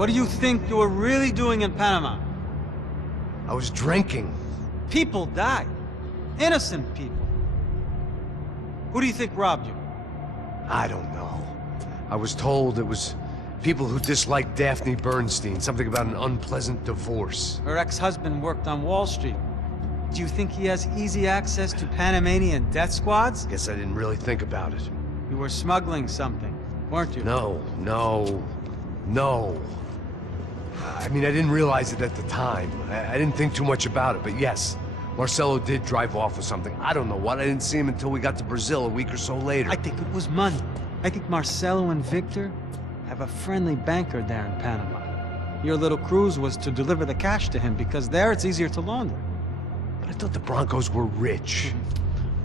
What do you think you were really doing in Panama? I was drinking. People died. Innocent people. Who do you think robbed you? I don't know. I was told it was people who disliked Daphne Bernstein, something about an unpleasant divorce. Her ex-husband worked on Wall Street. Do you think he has easy access to Panamanian death squads? Guess I didn't really think about it. You were smuggling something, weren't you? No. I mean, I didn't realize it at the time. I didn't think too much about it, but yes, Marcelo did drive off with something. I don't know what. I didn't see him until we got to Brazil a week or so later. I think it was money. I think Marcelo and Victor have a friendly banker there in Panama. Your little cruise was to deliver the cash to him because there it's easier to launder. But I thought the Broncos were rich.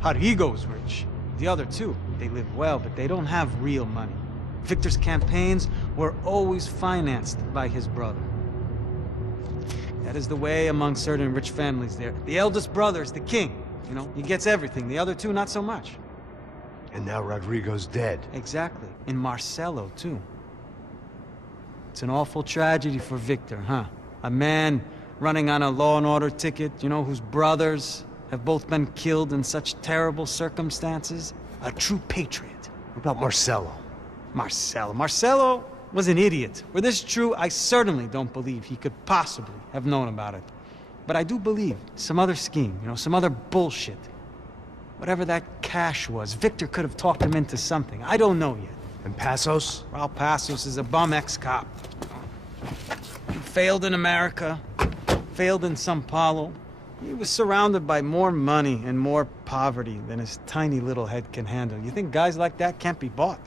Rodrigo's rich. The other two, they live well, but they don't have real money. Victor's campaigns were always financed by his brother. That is the way among certain rich families there. The eldest brother is the king. You know, he gets everything. The other two, not so much. And now Rodrigo's dead. Exactly. And Marcelo, too. It's an awful tragedy for Victor, huh? A man running on a law and order ticket, you know, whose brothers have both been killed in such terrible circumstances. A true patriot. What about Marcelo? Marcelo was an idiot. Were this true, I certainly don't believe he could possibly have known about it. But I do believe some other scheme, you know, some other bullshit. Whatever that cash was, Victor could have talked him into something. I don't know yet. And Passos? Raul Passos is a bum ex-cop. He failed in America, failed in São Paulo. He was surrounded by more money and more poverty than his tiny little head can handle. You think guys like that can't be bought?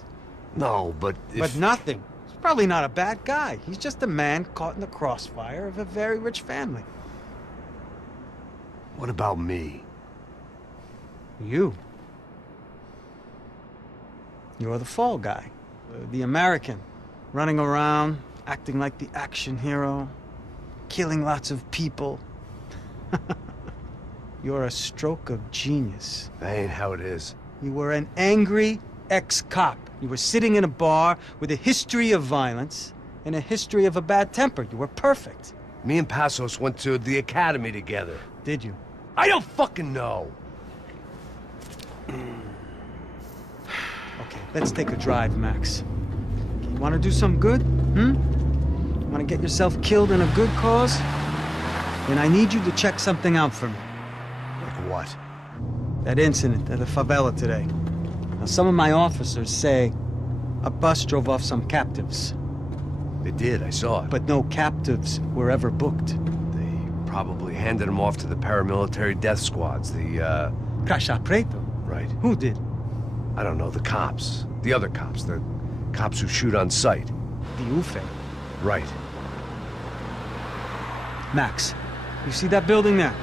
No, but if... But nothing. He's probably not a bad guy. He's just a man caught in the crossfire of a very rich family. What about me? You. You're the fall guy. The American. Running around, acting like the action hero. Killing lots of people. You're a stroke of genius. That ain't how it is. You were an angry ex-cop. You were sitting in a bar with a history of violence and a history of a bad temper. You were perfect. Me and Passos went to the academy together. Did you? I don't fucking know. Okay, let's take a drive, Max. You want to do some good? You want to get yourself killed in a good cause? Then I need you to check something out for me. Like what? That incident at the favela today. Now, some of my officers say a bus drove off some captives. They did, I saw it. But no captives were ever booked. They probably handed them off to the paramilitary death squads, the, Caixa Preto? Right. Who did? I don't know, the cops. The other cops, the cops who shoot on sight. The UFE. Right. Max, you see that building there?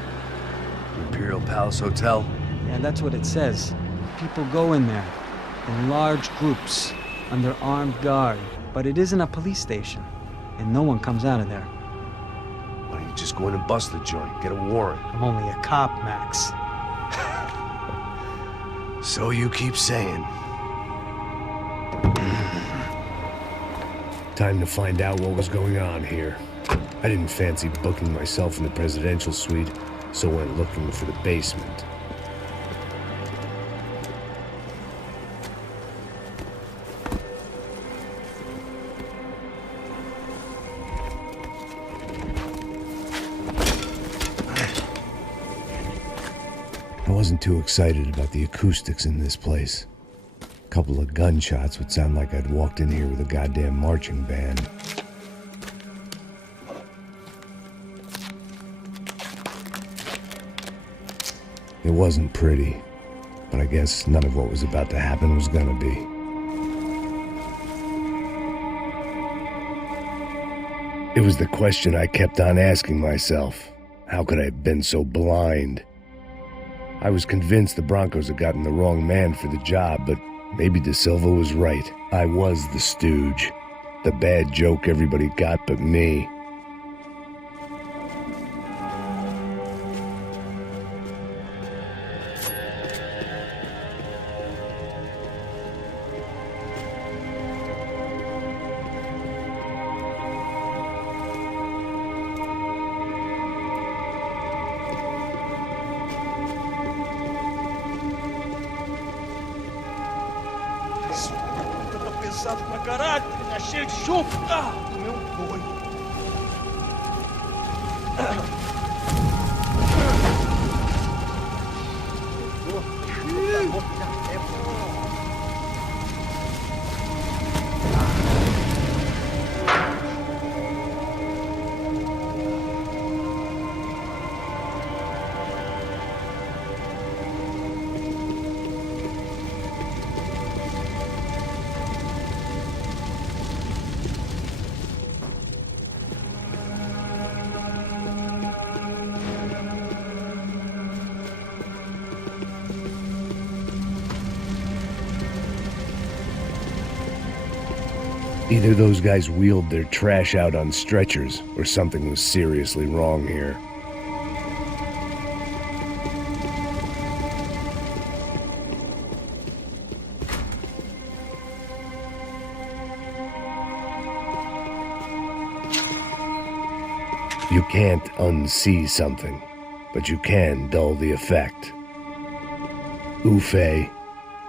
Imperial Palace Hotel? Yeah, that's what it says. People go in there, in large groups, under armed guard. But it isn't a police station, and no one comes out of there. Why don't you just go in and bust the joint, get a warrant? I'm only a cop, Max. So you keep saying. Time to find out what was going on here. I didn't fancy booking myself in the presidential suite, so went looking for the basement. I wasn't too excited about the acoustics in this place. A couple of gunshots would sound like I'd walked in here with a goddamn marching band. It wasn't pretty, but I guess none of what was about to happen was gonna be. It was the question I kept on asking myself. How could I have been so blind? I was convinced the Broncos had gotten the wrong man for the job, but maybe De Silva was right. I was the stooge. The bad joke everybody got but me. cansado pra caralho, tá cheio de chumbo. Ah, tomei um boi. Either those guys wheeled their trash out on stretchers, or something was seriously wrong here. You can't unsee something, but you can dull the effect. Ufe.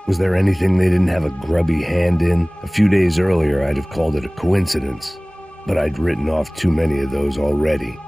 Was there anything they didn't have a grubby hand in? A few days earlier, I'd have called it a coincidence, but I'd written off too many of those already.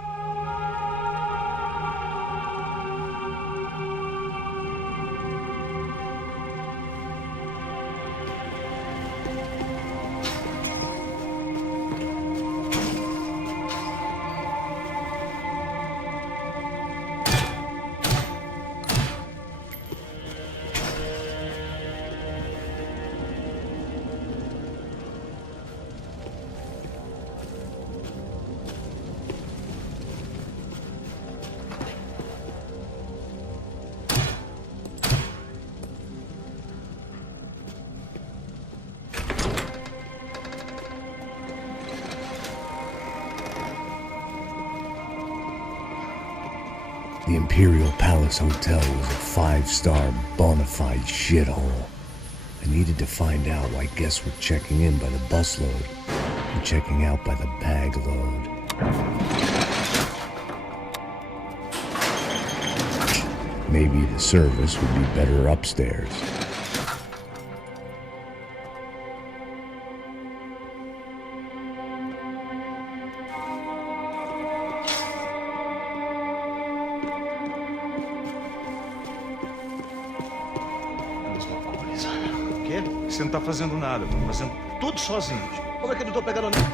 The Imperial Palace Hotel was a five-star bona fide shithole. I needed to find out why guests were checking in by the busload and checking out by the bag load. Maybe the service would be better upstairs. Você não tá fazendo nada, tô fazendo tudo sozinho. Como é que eu não tô pegando nada?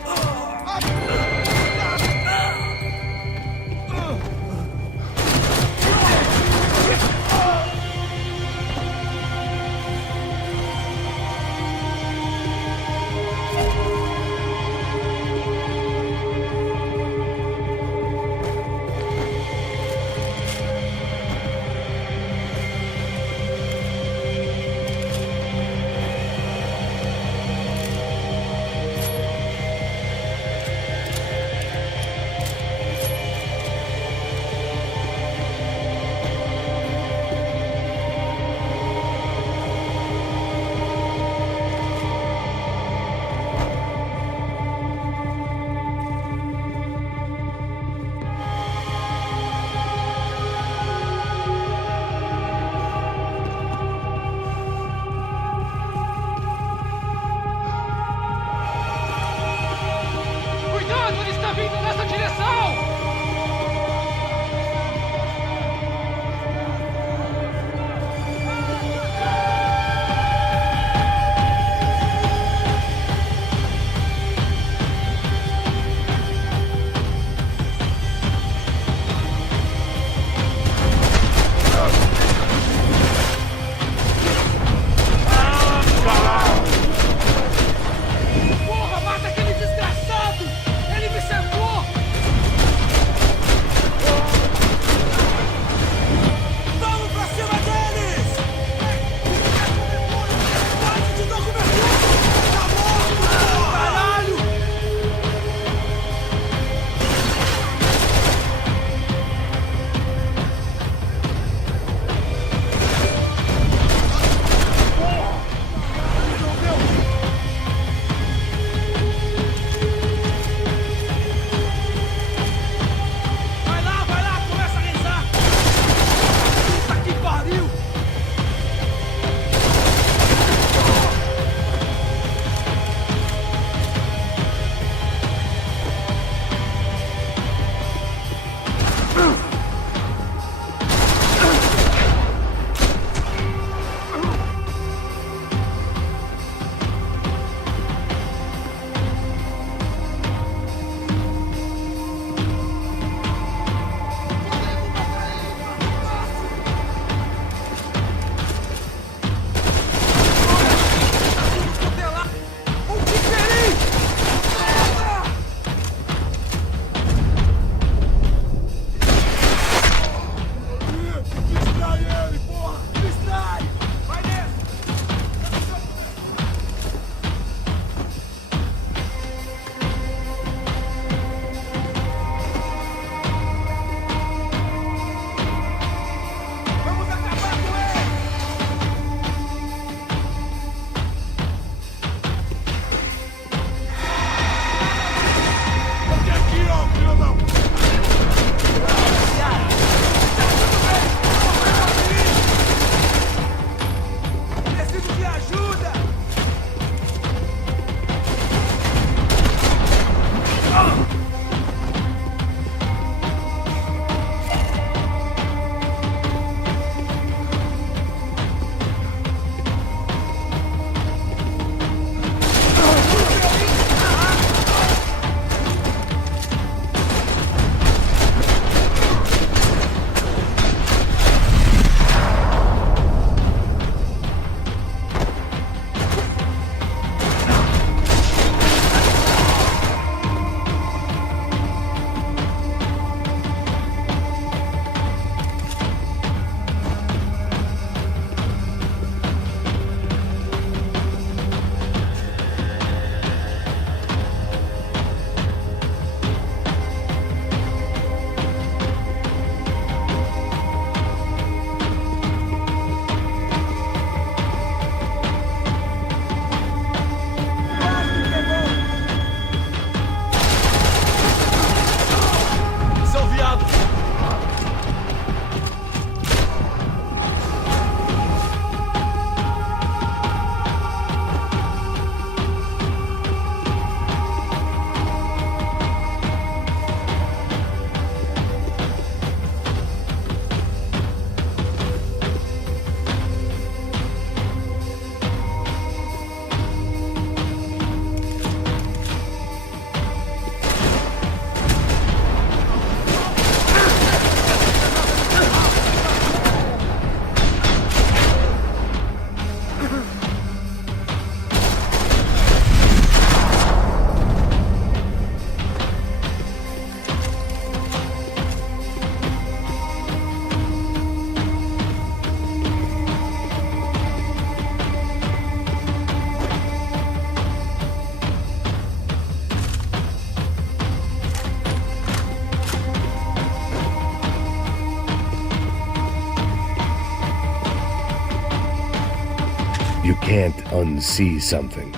You can't unsee something,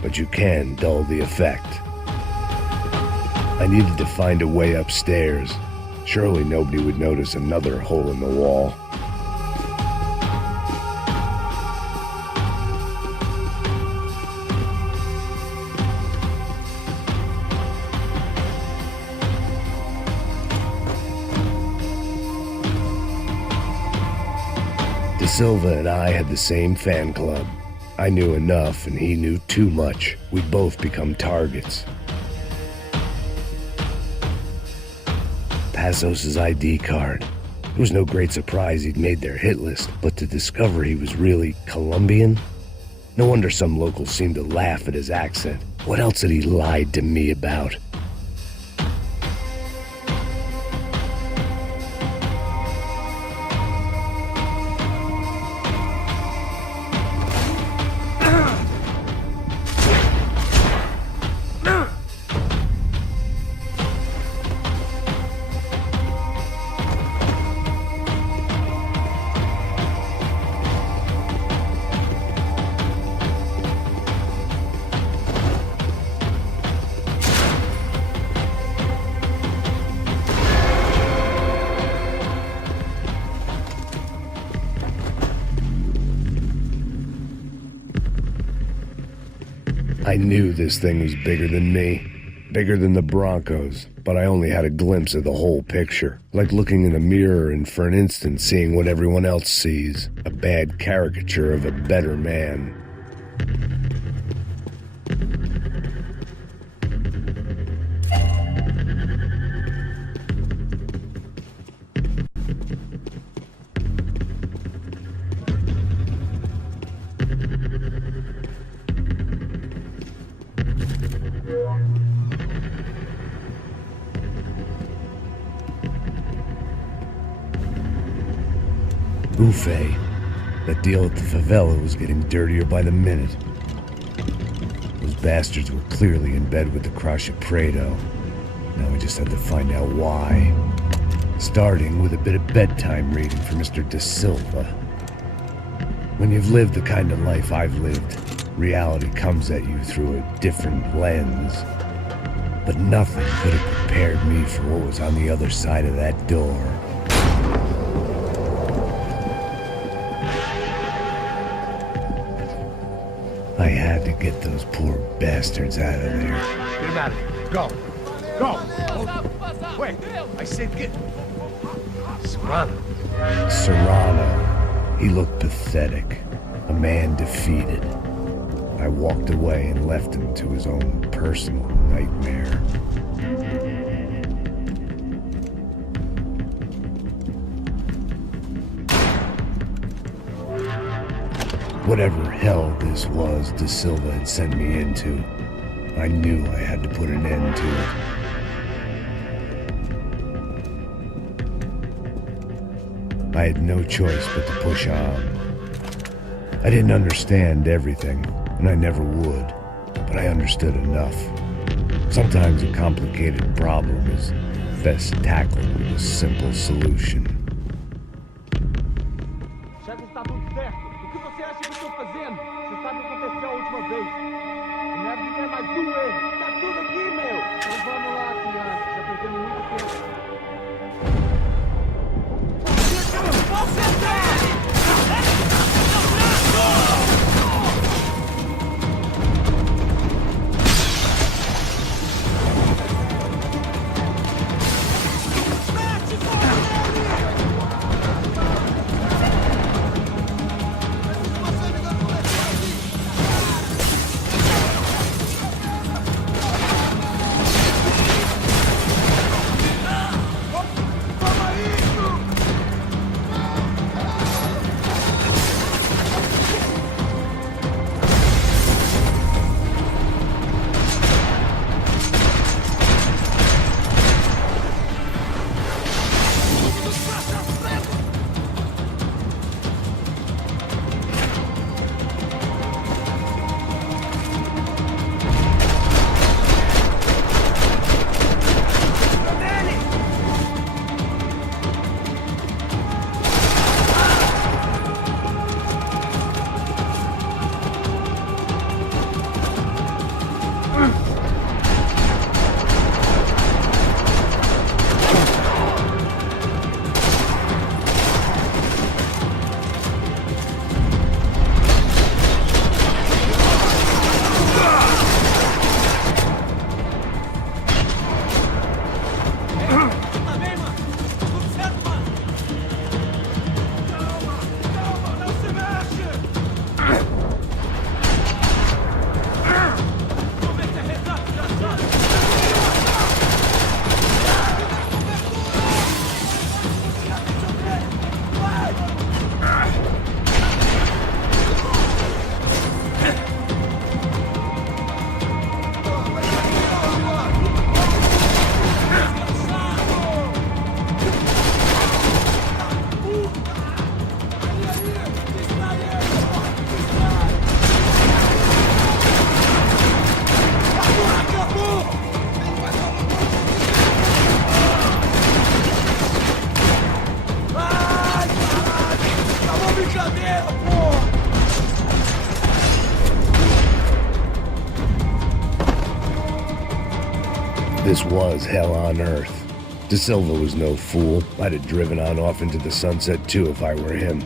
but you can dull the effect. I needed to find a way upstairs. Surely nobody would notice another hole in the wall. De Silva and I had the same fan club. I knew enough and he knew too much. We'd both become targets. Passos' ID card. It was no great surprise he'd made their hit list, but to discover he was really Colombian? No wonder some locals seemed to laugh at his accent. What else had he lied to me about? I knew this thing was bigger than me, bigger than the Broncos, but I only had a glimpse of the whole picture, like looking in the mirror and for an instant seeing what everyone else sees, a bad caricature of a better man. Buffet. That deal at the favela was getting dirtier by the minute. Those bastards were clearly in bed with the Crash Prado. Now we just had to find out why. Starting with a bit of bedtime reading for Mr. De Silva. When you've lived the kind of life I've lived, reality comes at you through a different lens. But nothing could have prepared me for what was on the other side of that door. I had to get those poor bastards out of there. Get him out of here. Go. Go! Wait, I said get... Serrano. Serrano. He looked pathetic. A man defeated. I walked away and left him to his own personal nightmare. Whatever hell this was De Silva had sent me into, I knew I had to put an end to it. I had no choice but to push on. I didn't understand everything, and I never would, but I understood enough. Sometimes a complicated problem is best tackled with a simple solution. Já que está tudo certo, o que você acha que eu estou fazendo? Você sabe o que aconteceu a última vez. Não deve ter mais um erro. Tá tudo aqui, meu. Então vamos lá, criança. Já perdemos muito tempo. This was hell on earth. De Silva was no fool. I'd have driven on off into the sunset too if I were him.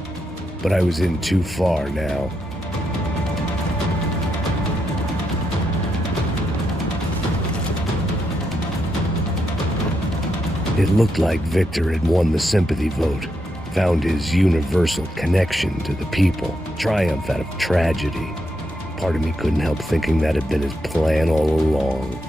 But I was in too far now. It looked like Victor had won the sympathy vote, found his universal connection to the people, triumph out of tragedy. Part of me couldn't help thinking that had been his plan all along.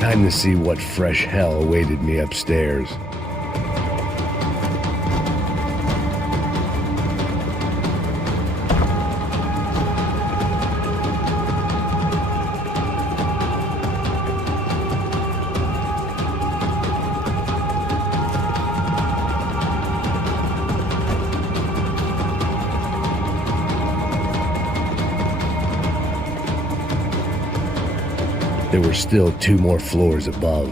Time to see what fresh hell awaited me upstairs. There were still 2 more floors above.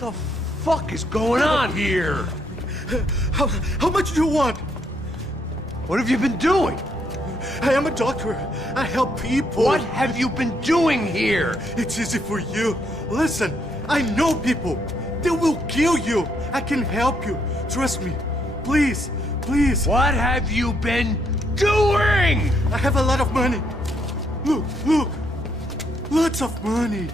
The fuck is going on here? How much do you want? What have you been doing? I am a doctor. I help people. What have you been doing here? It's easy for you. Listen, I know people. They will kill you. I can help you. Trust me. Please, please. What have you been doing? I have a lot of money. Look, look. Lots of money.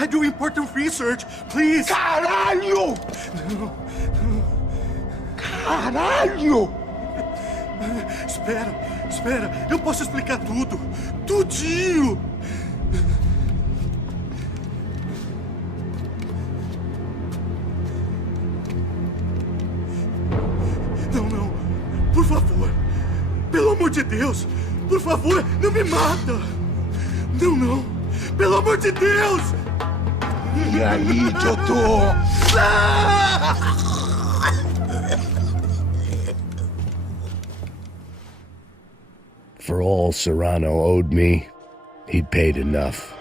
I do important research. Please. Caralho! No. Caralho! Espera. Eu posso explicar tudo. Tudinho. Não. Por favor. Pelo amor de Deus. Por favor, não me mata. Não. Pelo amor de Deus. E aí, doutor? For all Serrano owed me, he'd paid enough.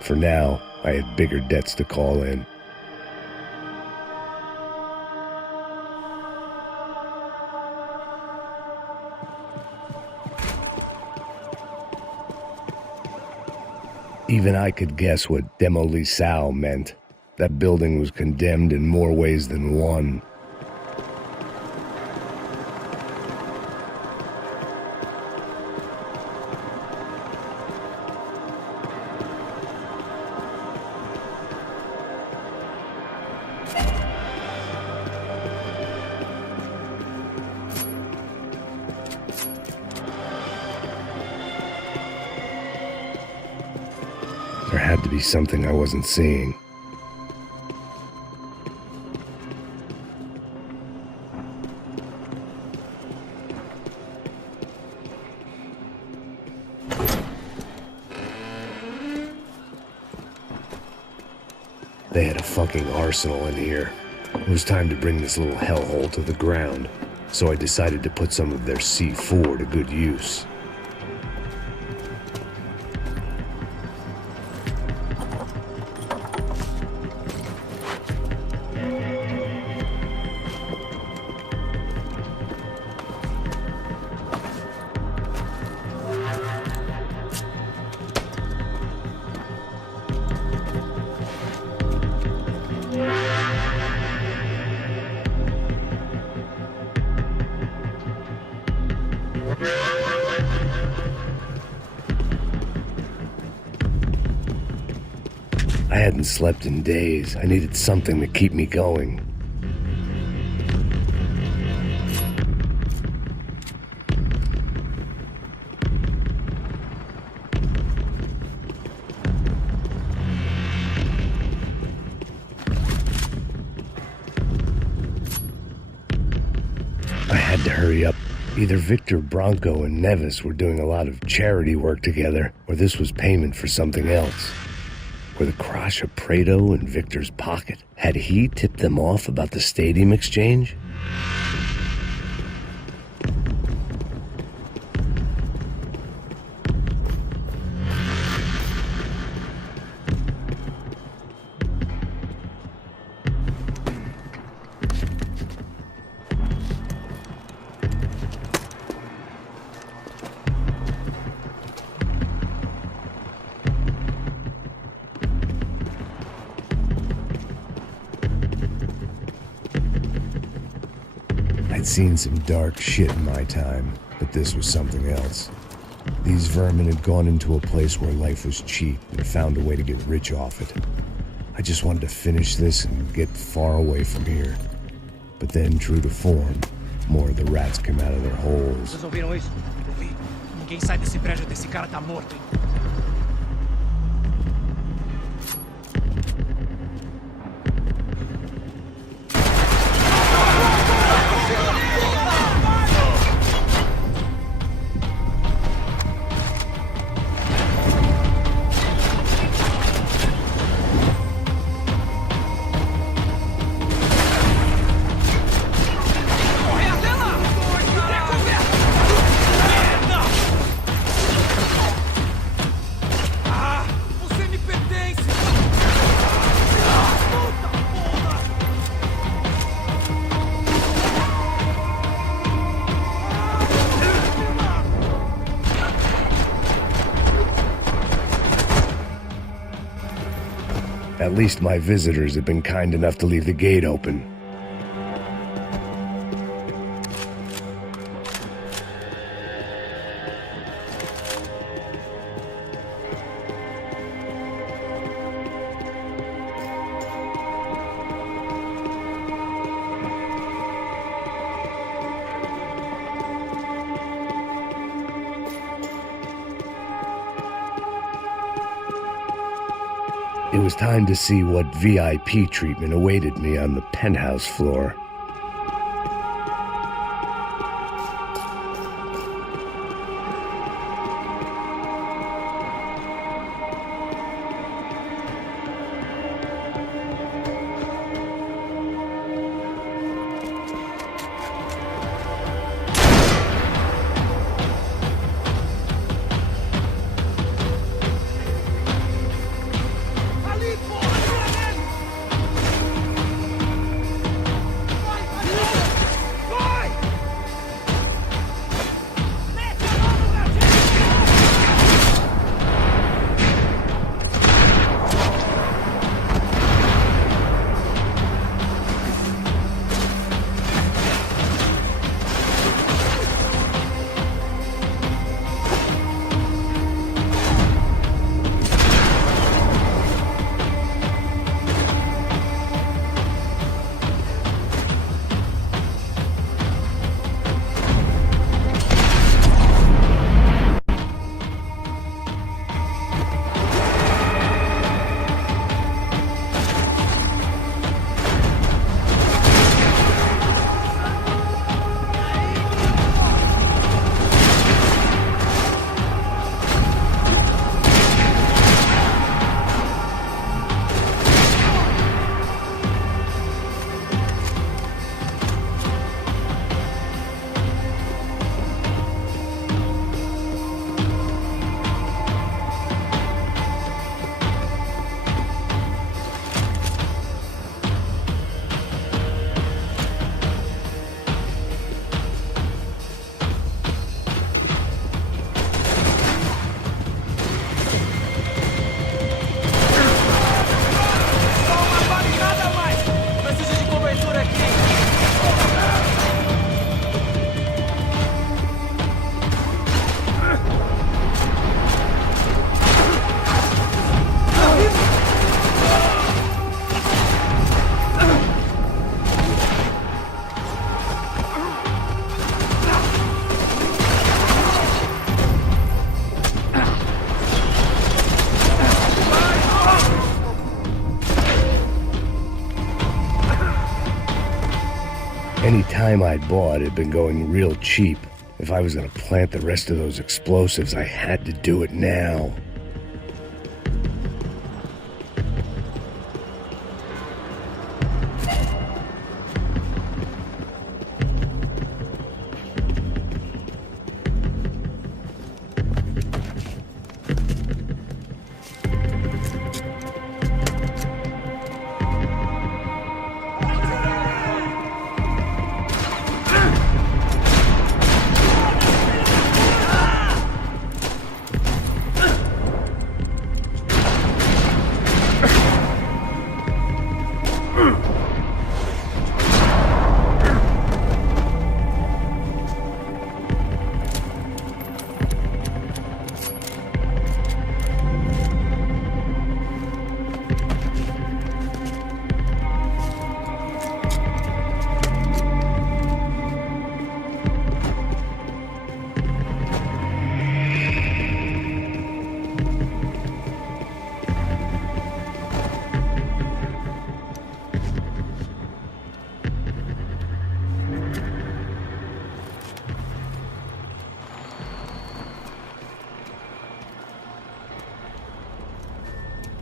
For now, I had bigger debts to call in. Even I could guess what demolissao meant. That building was condemned in more ways than one. There had to be something I wasn't seeing. They had a fucking arsenal in here. It was time to bring this little hellhole to the ground, so I decided to put some of their C4 to good use. I hadn't slept in days. I needed something to keep me going. I had to hurry up. Either Victor Bronco and Nevis were doing a lot of charity work together, or this was payment for something else. Were the Crash of Prado in Victor's pocket? Had he tipped them off about the stadium exchange? I'd seen some dark shit in my time, but this was something else. These vermin had gone into a place where life was cheap and found a way to get rich off it. I just wanted to finish this and get far away from here. But then, true to form, more of the rats came out of their holes. Vocês ouviram isso? Eu vi. Ninguém sai desse prédio desse cara tá morto, hein? At least my visitors had been kind enough to leave the gate open. It was time to see what VIP treatment awaited me on the penthouse floor. Any time I'd bought had been going real cheap. If I was gonna plant the rest of those explosives, I had to do it now.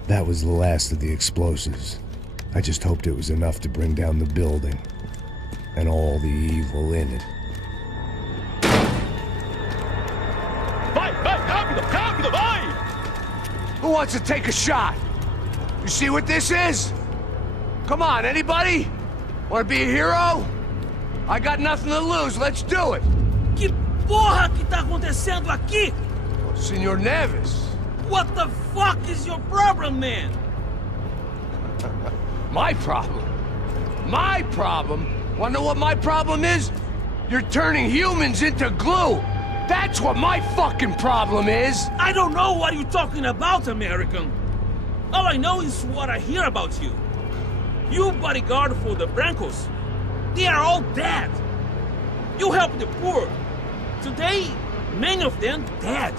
That was the last of the explosives. I just hoped it was enough to bring down the building and all the evil in it. Vai, rápido, rápido, vai! Who wants to take a shot? You see what this is? Come on, anybody? Want to be a hero? I got nothing to lose, let's do it! Que porra que tá acontecendo aqui? Senor Neves. What the fuck is your problem, man? My problem? My problem? Wanna know what my problem is? You're turning humans into glue! That's what my fucking problem is! I don't know what you're talking about, American. All I know is what I hear about you. You bodyguard for the Brancos. They are all dead. You help the poor. Today, many of them dead.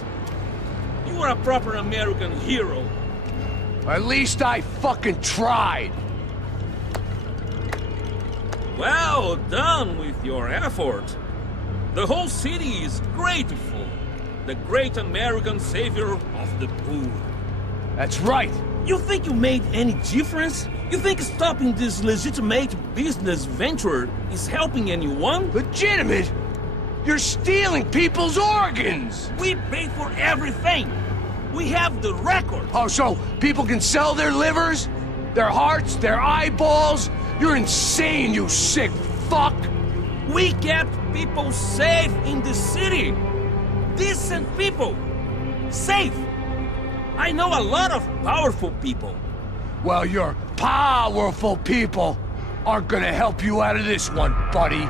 You are a proper American hero. At least I fucking tried! Well done with your effort. The whole city is grateful. The great American savior of the poor. That's right! You think you made any difference? You think stopping this legitimate business venture is helping anyone? Legitimate? You're stealing people's organs! We pay for everything. We have the record. Oh, so people can sell their livers? Their hearts? Their eyeballs? You're insane, you sick fuck! We kept people safe in the city. Decent people. Safe. I know a lot of powerful people. Well, your powerful people aren't gonna help you out of this one, buddy.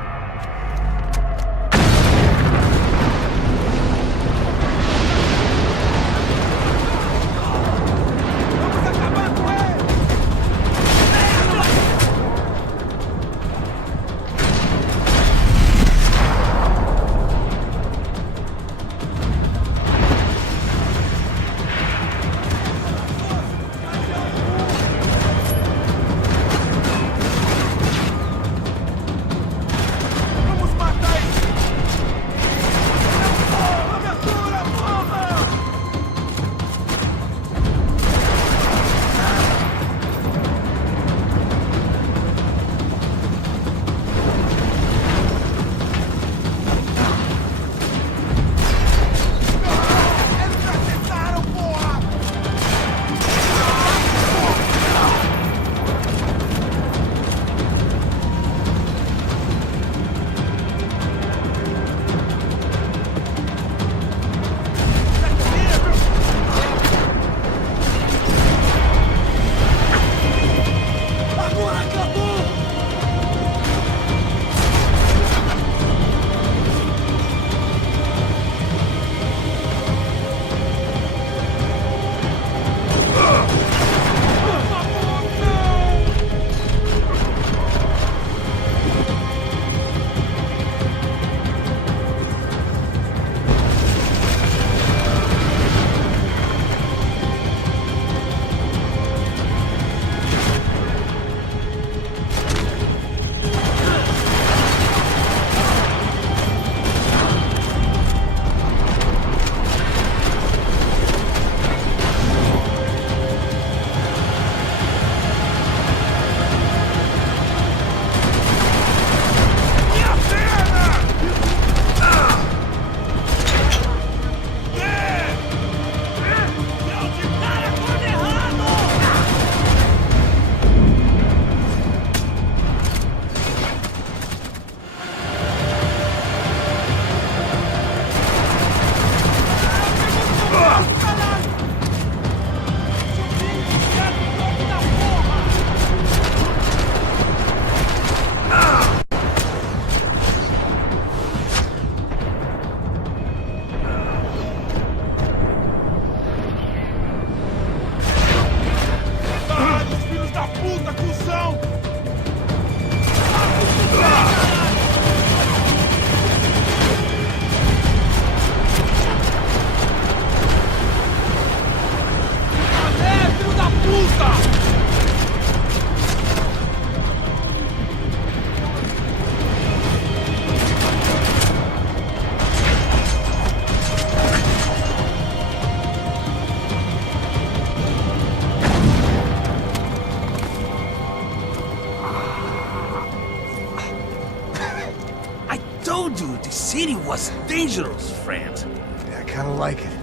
city was dangerous, friend. Yeah, I kinda like it.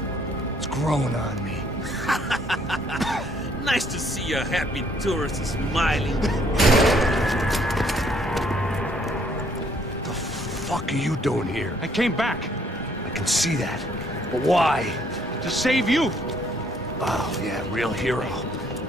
It's growing on me. Nice to see a happy tourist smiling. The fuck are you doing here? I came back I can see that. But why? to save you. Oh, yeah, real hero.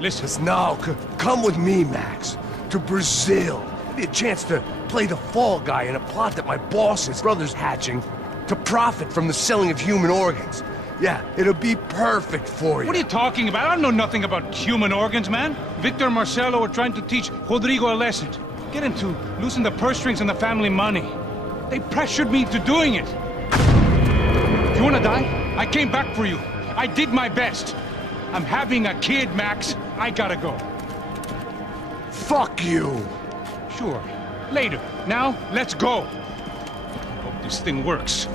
Listen. No, come with me, Max. To Brazil. Give me a chance to play the fall guy in a plot that my boss's brother's hatching to profit from the selling of human organs. Yeah, it'll be perfect for you. What are you talking about? I don't know nothing about human organs, man. Victor and Marcelo are trying to teach Rodrigo a lesson. Get him to loosen the purse strings on the family money. They pressured me into doing it. You wanna die? I came back for you. I did my best. I'm having a kid, Max. I gotta go. Fuck you! Sure. Later. Now, let's go. Hope this thing works.